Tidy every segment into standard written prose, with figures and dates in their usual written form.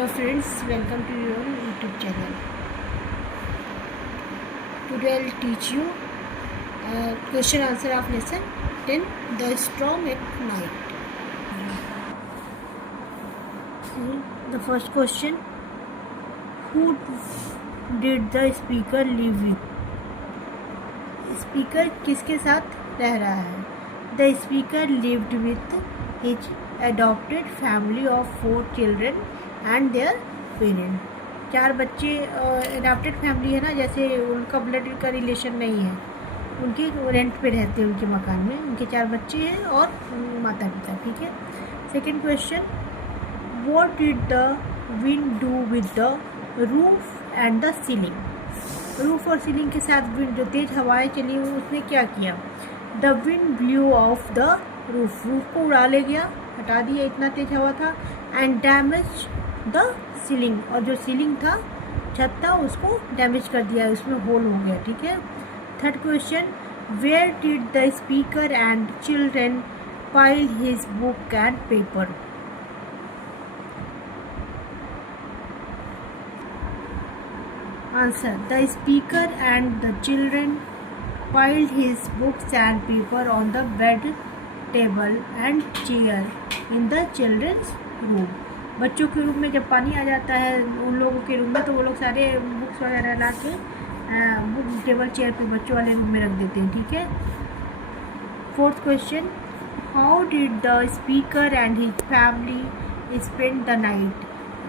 Hello friends, welcome to your YouTube channel. Today I'll teach you question answer of lesson 10, The Storm at Night. The first question, who did the speaker live with? Speaker किसके साथ रह रहा है? The speaker lived with his adopted family of 4 children and their parents. 4 बच्चे adopted family है ना, जैसे उनका ब्लड का रिलेशन नहीं है, उनके रेंट पे रहते हैं उनके मकान में, उनके 4 बच्चे हैं और माता पिता. ठीक है. Second question, what did the wind do with the roof and the ceiling? Roof और सीलिंग के साथ विंड, जो तेज हवाएं चली उसने क्या किया? The wind blue of the roof, roof को उड़ा ले गया, हटा दिया, इतना तेज हवा था. एंड डैमेज द सीलिंग, और जो सीलिंग था, छत था, उसको डैमेज कर दिया, उसमें होल हो गया. ठीक है. Third question, where did the speaker and children pile his book and paper? Answer, the speaker and the children piled his books and paper on the bed, table and chair in the children's room. बच्चों के room में जब पानी आ जाता है उन लोगों के रूम में, तो वो लोग सारे बुक्स वगैरह ला के बुक टेबल चेयर पे बच्चों वाले रूम में रख देते हैं. ठीक है. Fourth question, how did the speaker and his family spend the night?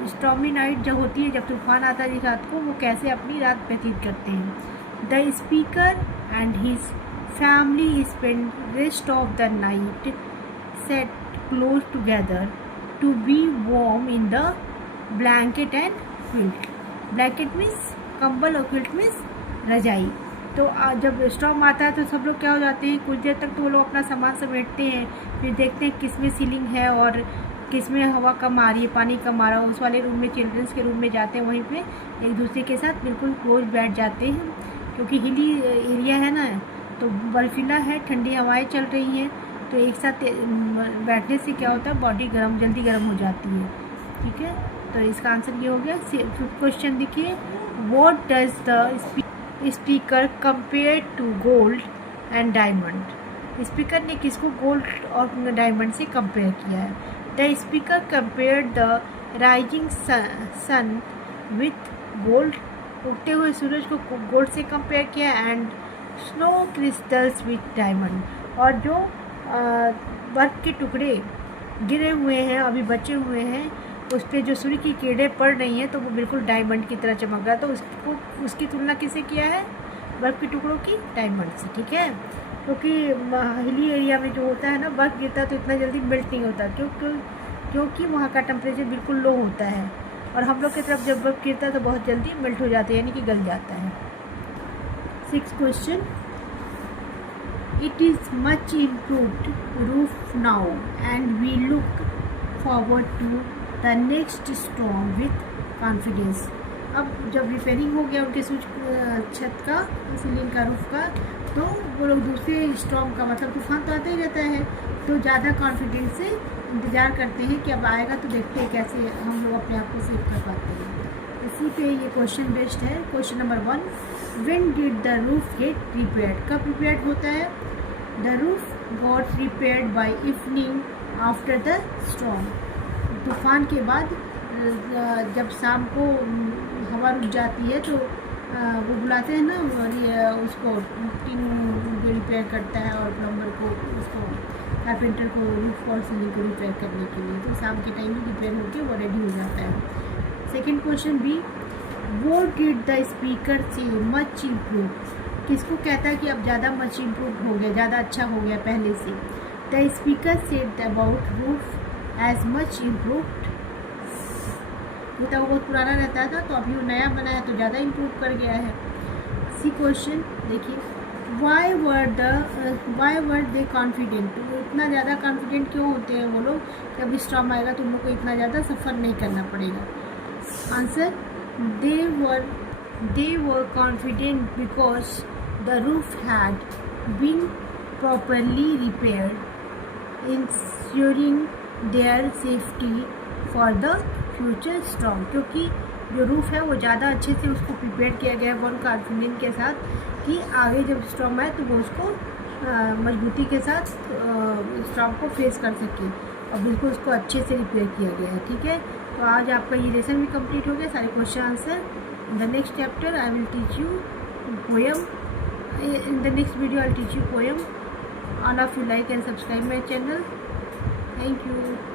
Stormy night जब होती है, जब तूफान आता है रात को, वो कैसे अपनी रात व्यतीत करते हैं? The speaker and his family spend rest of the night sat close together to be warm in the blanket and quilt. Blanket means कंबल और क्विल्ट मीन्स रजाई. तो जब स्टॉर्म आता है तो सब लोग क्या हो जाते हैं, कुछ देर तक तो वो लोग अपना सामान समेटते हैं, फिर देखते हैं किस में सीलिंग है और किस में हवा कम आ रही है, पानी कम आ रहा है. उस वाले रूम में, चिल्ड्रंस के रूम में जाते हैं, वहीं पे एक दूसरे के साथ बिल्कुल क्लोज बैठ जाते हैं, क्योंकि हिली एरिया है ना, तो बर्फीला है, ठंडी हवाएं चल रही हैं, तो एक साथ बैठने से क्या होता है, बॉडी जल्दी गर्म हो जाती है. ठीक है. तो इसका आंसर ये हो गया. फिफ्थ क्वेश्चन देखिए, what does the speaker compare to gold and diamond? Speaker ने किसको गोल्ड और डायमंड से कंपेयर किया है? The speaker compared the rising sun with gold, उगते हुए सूरज को गोल्ड से कंपेयर किया, and snow crystals with diamond, और जो बर्फ के टुकड़े गिरे हुए हैं, अभी बचे हुए हैं, उस पर जो सूर्य की किरणें पड़ रही हैं, तो वो बिल्कुल डायमंड की तरह चमक रहा. तो उसकी तुलना किससे किया है? बर्फ के टुकड़ों की डायमंड से. ठीक है. क्योंकि हिली एरिया में जो होता है ना, बर्फ़ गिरता है तो इतना जल्दी मेल्ट नहीं होता, क्योंकि वहाँ का टेम्परेचर बिल्कुल लो होता है, और हम लोग की तरफ जब बर्फ़ गिरता है तो बहुत जल्दी मेल्ट हो जाता है, यानी कि गल जाता है. 6th question, it is much improved roof now and we look forward to the next storm with confidence. अब जब रिपेयरिंग हो गया उनके छत का, सीलिंग का, रूफ का, तो वो लोग दूसरे स्टॉर्म का, मतलब तूफान तो आता ही रहता है, तो ज़्यादा कॉन्फिडेंस से इंतज़ार करते हैं कि अब आएगा तो देखते हैं कैसे हम लोग अपने आप को सेव कर पाते हैं. इसी पे ये क्वेश्चन बेस्ड है. Question number 1, when did the roof get repaired? कब रिपेयर्ड होता है? The roof got repaired by evening after the storm. तूफान के बाद जब शाम को हवा रुक जाती है, तो वो बुलाते हैं ना, और ये उसको टीन रिपेयर करता है, और प्लम्बर को, उसको कारपेंटर को रूफ और सीलिंग को रिपेयर करने के लिए, तो शाम के टाइम में रिपेयर होकर वो रेडी हो जाता है. Second question B, what did the speaker say much improve? किसको कहता है कि अब ज़्यादा मच इम्प्रूव हो गया, ज़्यादा अच्छा हो गया पहले से? The speaker said about roof as much improved. वो बहुत पुराना रहता था, तो अभी वो नया बना है तो ज़्यादा इम्प्रूव कर गया है. सी क्वेश्चन देखिए, वाई वर दे कॉन्फिडेंट? वो इतना ज़्यादा कॉन्फिडेंट क्यों होते हैं वो लोग कि अभी स्टॉर्म आएगा तो उन लोग को इतना ज़्यादा सफ़र नहीं करना पड़ेगा? Answer, they were confident because the roof had been properly repaired, ensuring their safety for the future strong, क्योंकि जो रूफ है वो ज़्यादा अच्छे से उसको प्रिपेयर किया गया है वन कार्बोनिन के साथ कि आगे जब स्टॉर्म आए तो वो उसको मजबूती के साथ स्टॉर्म को फेस कर सके, और बिल्कुल उसको अच्छे से रिपेयर किया गया है। ठीक है, तो आज आपका ये लेसन भी कंप्लीट हो गया, सारे question answer. In the next chapter I will teach you poem, in the next video I'll teach you poem. All of you like and subscribe my channel. Thank you.